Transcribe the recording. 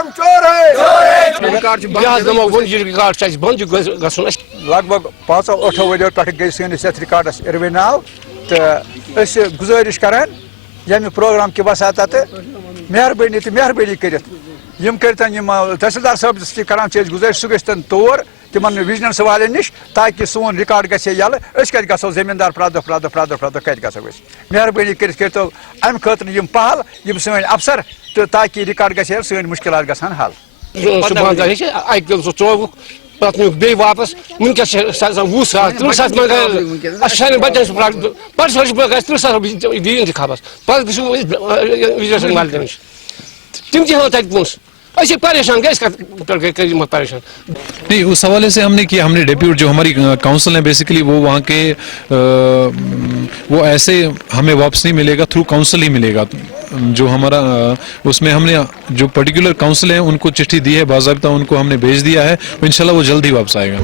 Programme चोर है लगभग 5-8 वरियों पे गई सैनिस रिकॉर्डस इरवे नाव तो गुजारिश करान यम प्रोग्राम की वसात मेहरबानी कर तहसीलदार साहब करान गुजारिश सह गन तौर तिमन विजिलेंस वाले नश ताकि सोन रिकॉर्ड गए यल कत गो जमींदार प्रद कत गो मेहरबानी करो अम खतर पहल सन अफसर तो ताकि रिकॉर्ड गए सन मुश्किल गन हल पे वापस वनकस 20 साल 30 साल बच्चन पर दी इंतखाबस पे विजिलेंस वाले नश तम तक ऐसे परेशान गए परेशान नहीं। उस हवाले से हमने किया, हमने डेप्यूट जो हमारी काउंसिल है बेसिकली वो वहाँ के वो ऐसे हमें वापस नहीं मिलेगा, थ्रू काउंसिल ही मिलेगा। जो हमारा उसमें हमने जो पर्टिकुलर काउंसिल है उनको चिट्ठी दी है, बाज़ाब्ता उनको हमने भेज दिया है, इंशाल्लाह वो जल्द ही वापस आएगा।